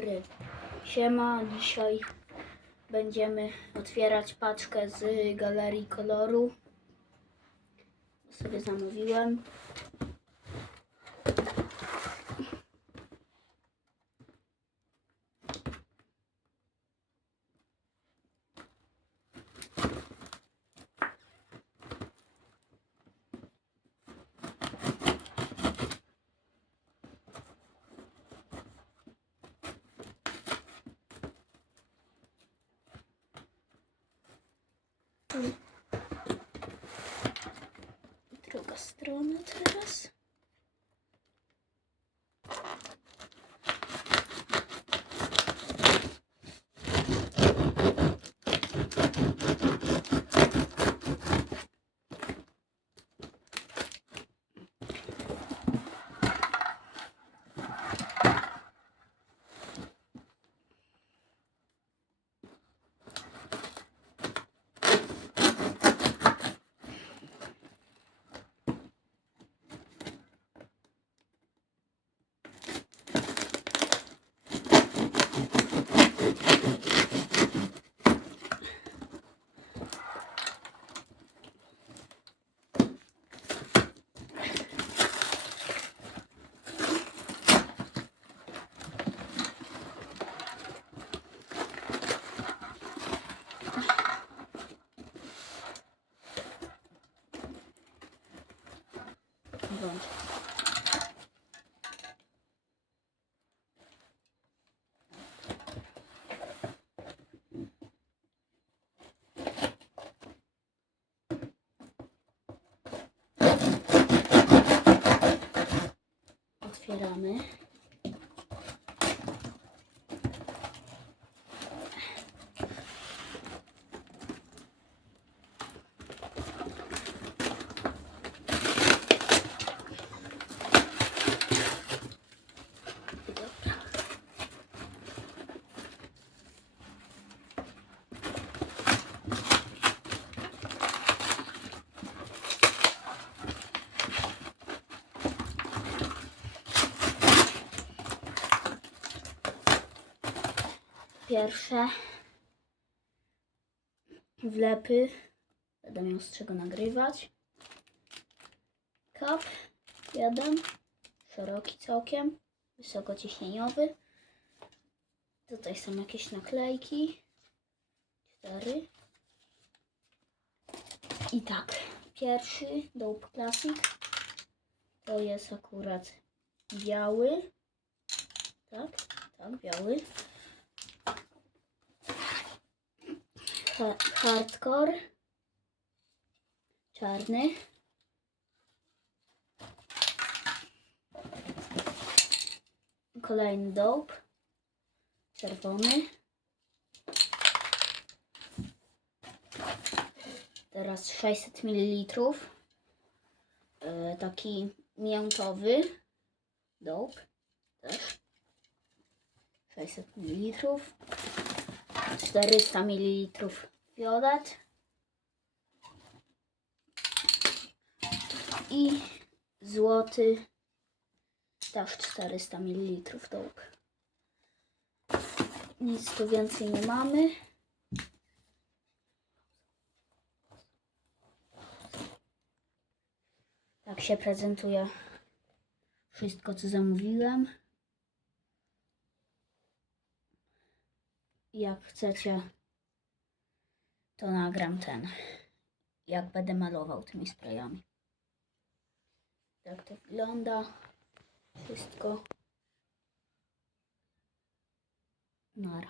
ryb. Siema, dzisiaj będziemy otwierać paczkę z galerii koloru. Sobie zamówiłem. patrona teraz. Bądź. Otwieramy. Pierwsze wlepy. Będę miał z czego nagrywać. Kap jeden. Szeroki całkiem. Wysokociśnieniowy. Tutaj są jakieś naklejki. Cztery. I tak. Pierwszy Dope Classic. To jest akurat biały. Tak, tak, biały. Ha hardcore. Czarny. Kolejny dope. Czerwony. Teraz 600 ml. E, taki miętowy dope. Też. 600 ml. 400 ml fiolet. I złoty też 400 ml dołk. Nic tu więcej nie mamy. Tak się prezentuje wszystko, co zamówiłem. Jak chcecie, to nagram ten, jak będę malował tymi sprayami. Tak to wygląda. Wszystko. Nara.